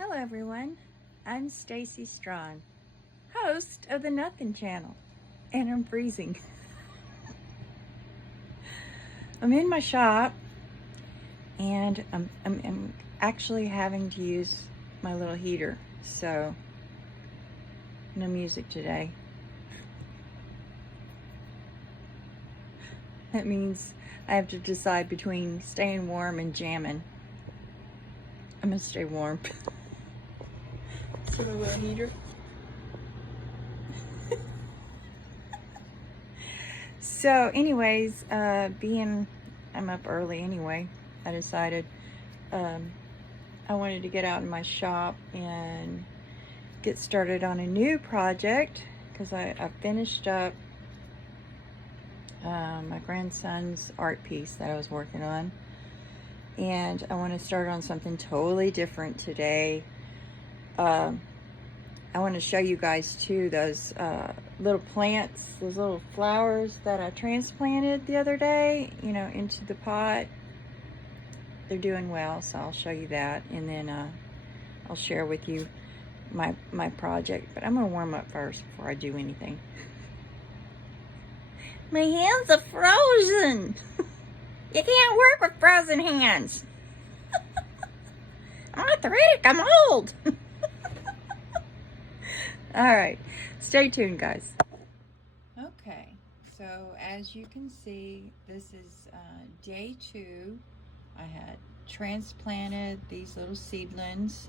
Hello everyone, I'm Stacy Strawn, host of the Nothing Channel, and I'm freezing. I'm in my shop and I'm actually having to use my little heater, so no music today. That means I have to decide between staying warm and jamming. I'm gonna stay warm. See my little heater? So anyways, being I'm up early anyway, I decided I wanted to get out in my shop and get started on a new project because I finished up my grandson's art piece that I was working on, and I want to start on something totally different today. I want to show you guys too those little plants, those little flowers that I transplanted the other day, into the pot. They're doing well, so I'll show you that, and then I'll share with you my project. But I'm gonna warm up first before I do anything. My hands are frozen. You can't work with frozen hands. I'm arthritic. I'm old. All right, stay tuned, guys. Okay, so as you can see, this is day 2. I had transplanted these little seedlings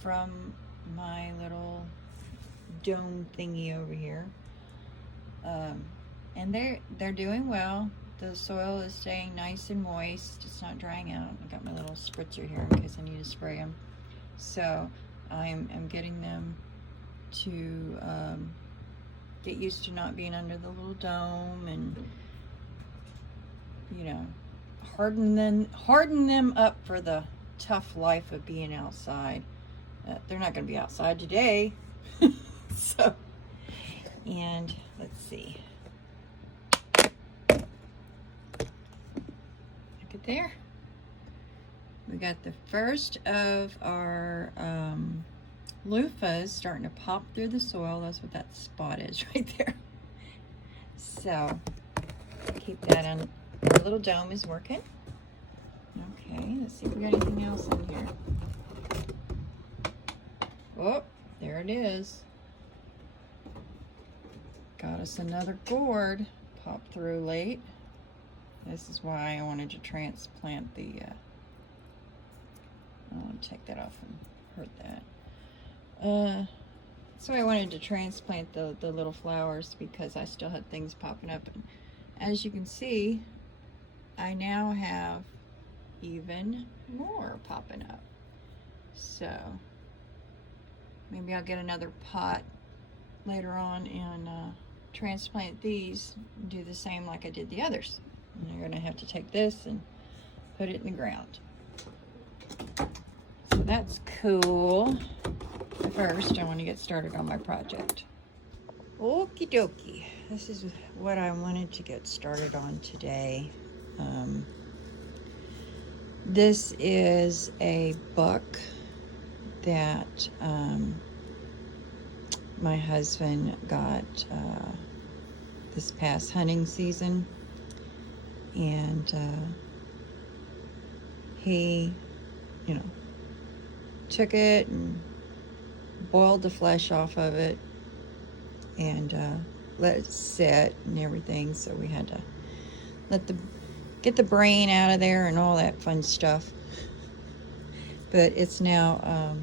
from my little dome thingy over here, and they're doing well. The soil is staying nice and moist. It's not drying out. I got my little spritzer here in case I need to spray them. So I'm getting them to get used to not being under the little dome, and harden them up for the tough life of being outside. They're not going to be outside today. So, and let's see. Look at there. We got the first of our loofahs starting to pop through the soil. That's what that spot is right there. So keep that on. Our little dome is working. Okay, let's see if we got anything else in here. Oh, there it is. Got us another gourd popped through late. This is why I wanted to transplant the I'll take that off and hurt that. So I wanted to transplant the little flowers because I still had things popping up. And as you can see, I now have even more popping up. So maybe I'll get another pot later on and transplant these and do the same like I did the others. And you're going to have to take this and put it in the ground. So that's cool. But first, I want to get started on my project. Okie dokie. This is what I wanted to get started on today. This is a buck that my husband got this past hunting season, and he, took it and boiled the flesh off of it and let it sit and everything. So we had to get the brain out of there and all that fun stuff. But it's now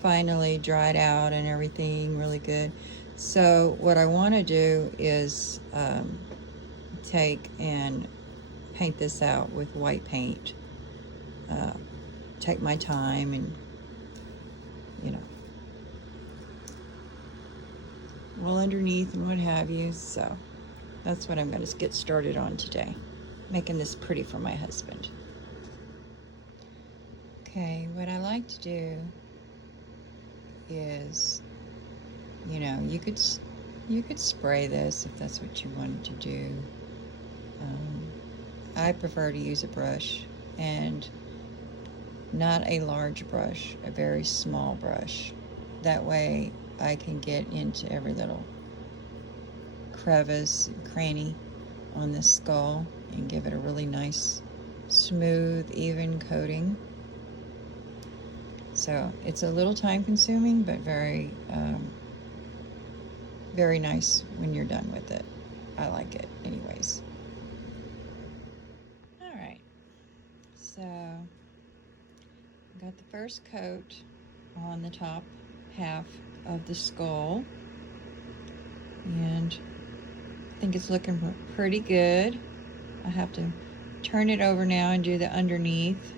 finally dried out and everything really good. So what I want to do is take and paint this out with white paint. Take my time and roll underneath and what have you. So that's what I'm going to get started on today, making this pretty for my husband. Okay, what I like to do is, you could spray this if that's what you wanted to do. I prefer to use a brush, and not a large brush, a very small brush. That way I can get into every little crevice and cranny on this skull and give it a really nice, smooth, even coating. So it's a little time consuming, but very, very nice when you're done with it. I like it anyways. All right, so got the first coat on the top half of the skull, and I think it's looking pretty good. I have to turn it over now and do the underneath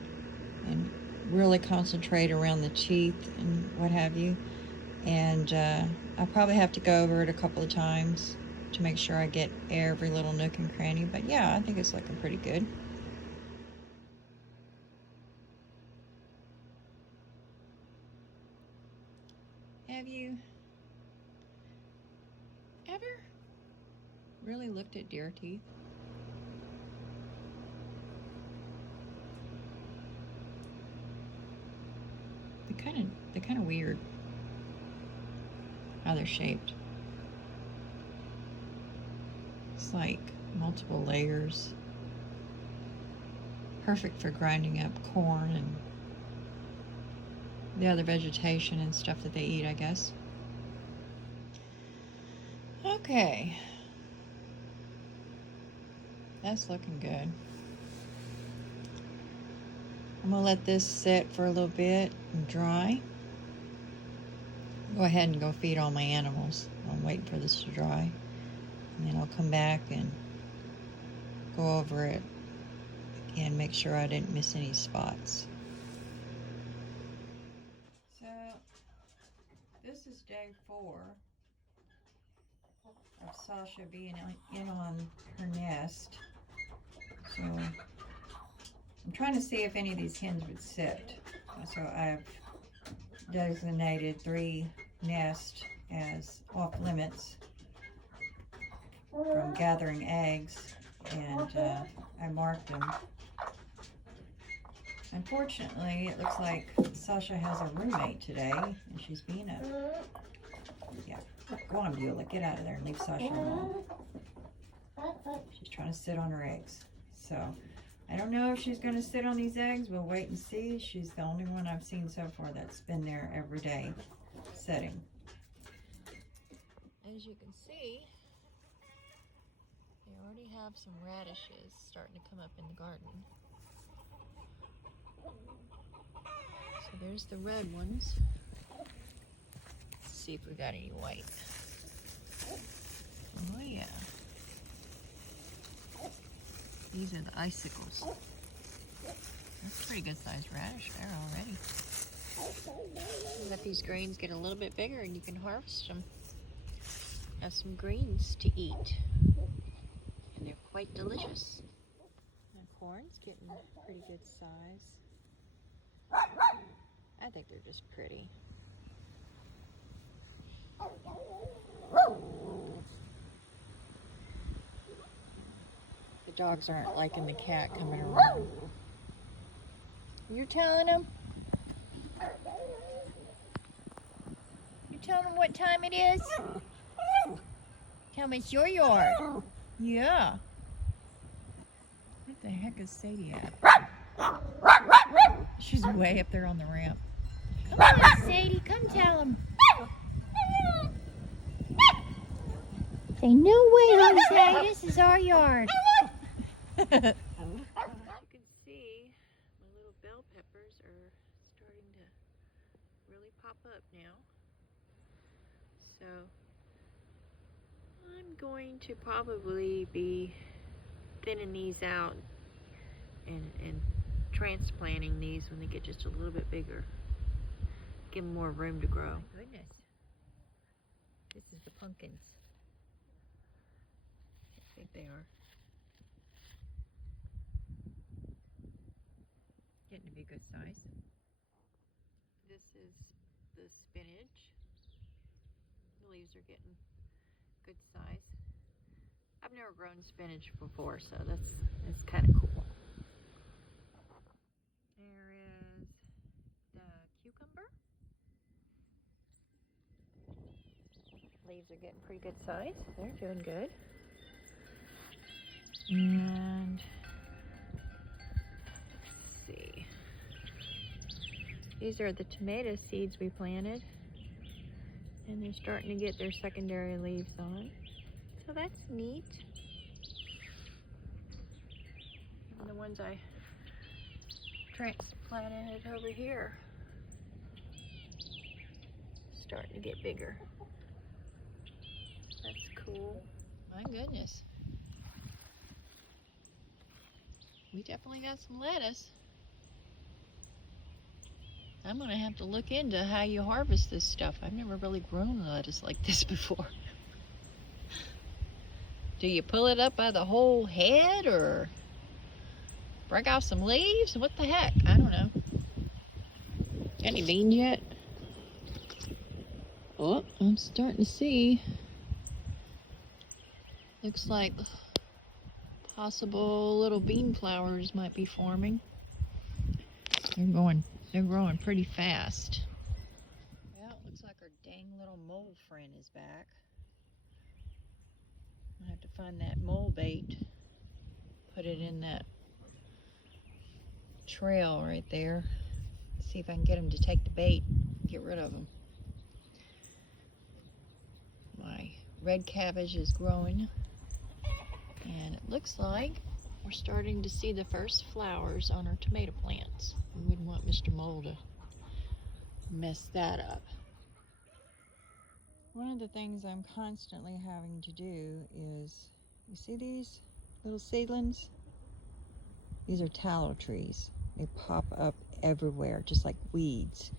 and really concentrate around the teeth and what have you. And I'll probably have to go over it a couple of times to make sure I get every little nook and cranny. But yeah, I think it's looking pretty good. Have you ever really looked at deer teeth? They're kind of weird how they're shaped. It's like multiple layers. Perfect for grinding up corn and the other vegetation and stuff that they eat, I guess. Okay. That's looking good. I'm gonna let this sit for a little bit and dry. Go ahead and go feed all my animals. I'm waiting for this to dry. And then I'll come back and go over it and make sure I didn't miss any spots. So, this is day 4 of Sasha being in on her nest. So, I'm trying to see if any of these hens would sit. So I've designated 3 nests as off limits from gathering eggs, and I marked them. Unfortunately, it looks like Sasha has a roommate today, and she's being yeah, go on, Beulah, get out of there and leave Sasha alone. She's trying to sit on her eggs. So I don't know if she's going to sit on these eggs. We'll wait and see. She's the only one I've seen so far that's been there every day sitting. As you can see, they already have some radishes starting to come up in the garden. So there's the red ones. Let's see if we got any white. Oh yeah. These are the icicles. That's a pretty good sized radish there already. Let these grains get a little bit bigger and you can harvest them. Have some greens to eat. And they're quite delicious. And corn's getting a pretty good size. I think they're just pretty. The dogs aren't liking the cat coming around. You're telling them? You're telling them what time it is? Tell them it's your yard. Yeah. What the heck is Sadie at? She's way up there on the ramp. Come on, Sadie, come tell them. Say, no way, Jose, this is our yard. As you can see, my little bell peppers are starting to really pop up now. So I'm going to probably be thinning these out and transplanting these when they get just a little bit bigger. Give them more room to grow. Oh my goodness. This is the pumpkins. I think they are. Getting to be a good size. This is the spinach. The leaves are getting good size. I've never grown spinach before, so that's kind of cool. There is leaves are getting pretty good size. They're doing good. And let's see. These are the tomato seeds we planted. And they're starting to get their secondary leaves on. So that's neat. And the ones I transplanted over here, starting to get bigger. That's cool. My goodness. We definitely got some lettuce. I'm gonna have to look into how you harvest this stuff. I've never really grown lettuce like this before. Do you pull it up by the whole head or break off some leaves? What the heck? I don't know. Got any beans yet? Oh, I'm starting to see. Looks like possible little bean flowers might be forming. They're growing pretty fast. Well, it looks like our dang little mole friend is back. I have to find that mole bait, put it in that trail right there. See if I can get him to take the bait, get rid of him. My red cabbage is growing, and it looks like we're starting to see the first flowers on our tomato plants. We wouldn't want Mr. Mole to mess that up. One of the things I'm constantly having to do is, you see these little seedlings? These are tallow trees. They pop up everywhere, just like weeds.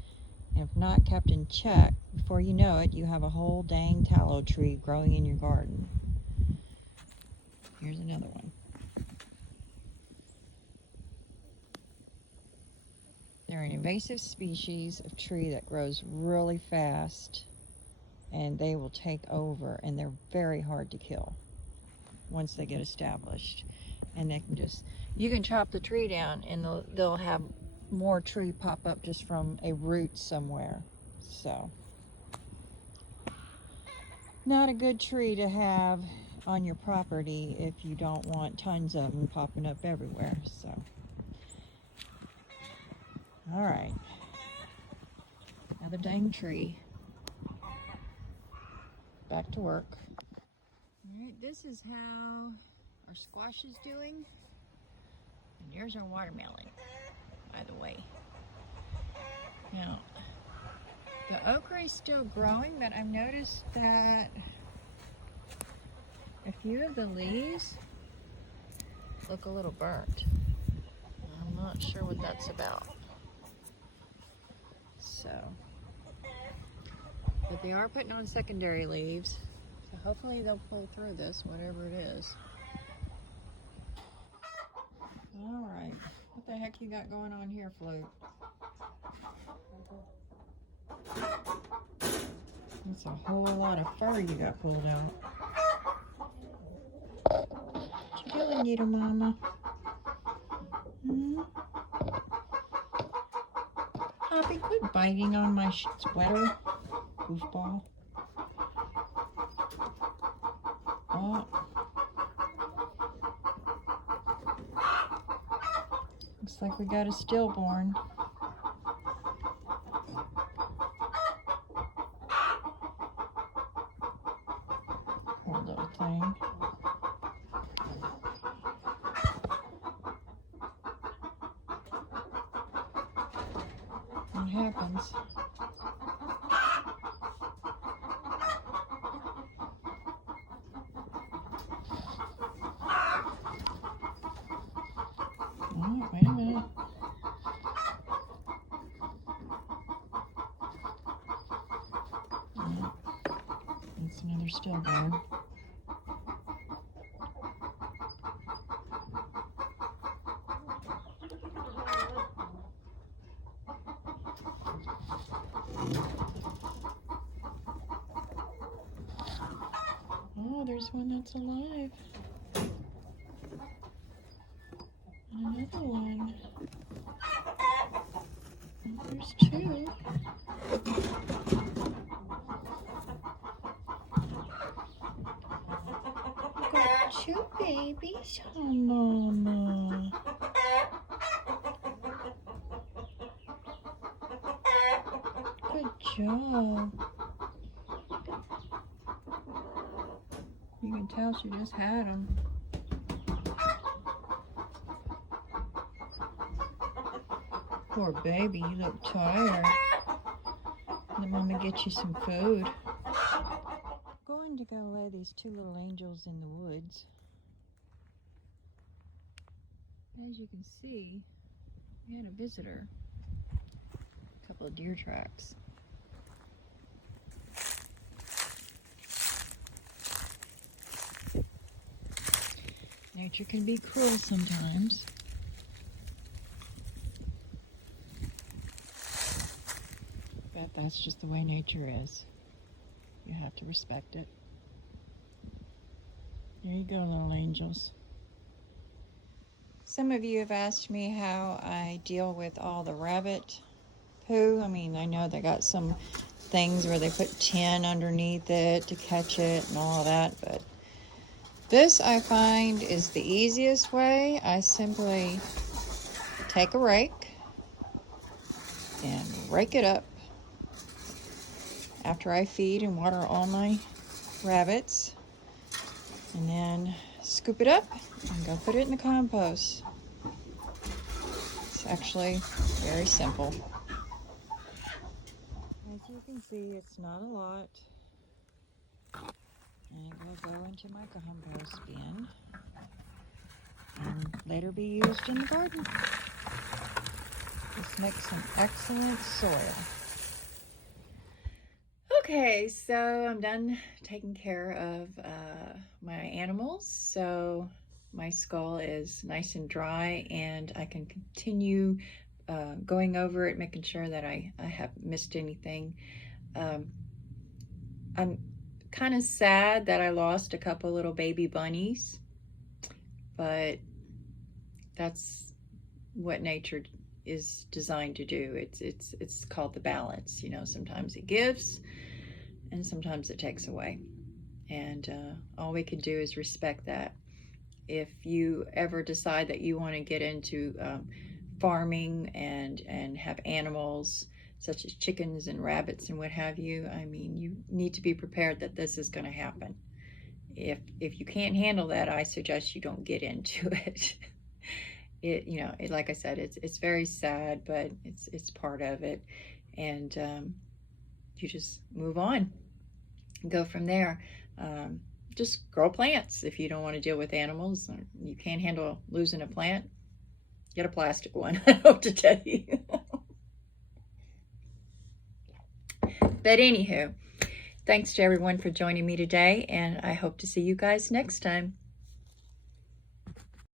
And if not kept in check, before you know it, you have a whole dang tallow tree growing in your garden. Here's another one. They're an invasive species of tree that grows really fast, and they will take over, and they're very hard to kill once they get established. And they can just, you can chop the tree down and they'll have more tree pop up just from a root somewhere. So, not a good tree to have on your property if you don't want tons of them popping up everywhere. So, all right, another dang tree. Back to work. All right, this is how our squash is doing. And here's our watermelon, by the way. Now, the okra is still growing, but I've noticed that a few of the leaves look a little burnt. I'm not sure what that's about. So, but they are putting on secondary leaves, so hopefully they'll pull through this, whatever it is. All right, what the heck you got going on here, Flute? That's a whole lot of fur you got pulled out. What you doing, little mama? Poppy, quit biting on my sweater, goofball. Oh. Looks like we got a stillborn. Poor little thing. What happens? Oh, wait a minute. Oh, that's another stillborn. Oh, there's one that's alive. And another one. Oh, there's two. babies. Oh, mama. Good job. You can tell she just had them. Poor baby, you look tired. Let Mama get you some food. Going to go lay these two little angels in the woods. As you can see, we had a visitor. A couple of deer tracks. Nature can be cruel sometimes. But that's just the way nature is. You have to respect it. There you go, little angels. Some of you have asked me how I deal with all the rabbit poo. I mean, I know they got some things where they put tin underneath it to catch it and all of that, but this I find is the easiest way. I simply take a rake and rake it up after I feed and water all my rabbits, and then scoop it up and go put it in the compost. It's actually very simple. As you can see, it's not a lot, and it will go into my compost bin and later be used in the garden. This makes some excellent soil. Okay, so I'm done taking care of my animals, so my skull is nice and dry, and I can continue going over it, making sure that I haven't missed anything. I'm kind of sad that I lost a couple little baby bunnies, but that's what nature is designed to do. It's called the balance. You know, sometimes it gives and sometimes it takes away, and all we can do is respect that. If you ever decide that you want to get into farming and have animals such as chickens and rabbits and what have you, I mean, you need to be prepared that this is going to happen. If you can't handle that, I suggest you don't get into it. Like I said, it's very sad, but it's part of it, and you just move on and go from there. Just grow plants. If you don't want to deal with animals, or you can't handle losing a plant, get a plastic one. I hope to tell you. But anywho, thanks to everyone for joining me today, and I hope to see you guys next time.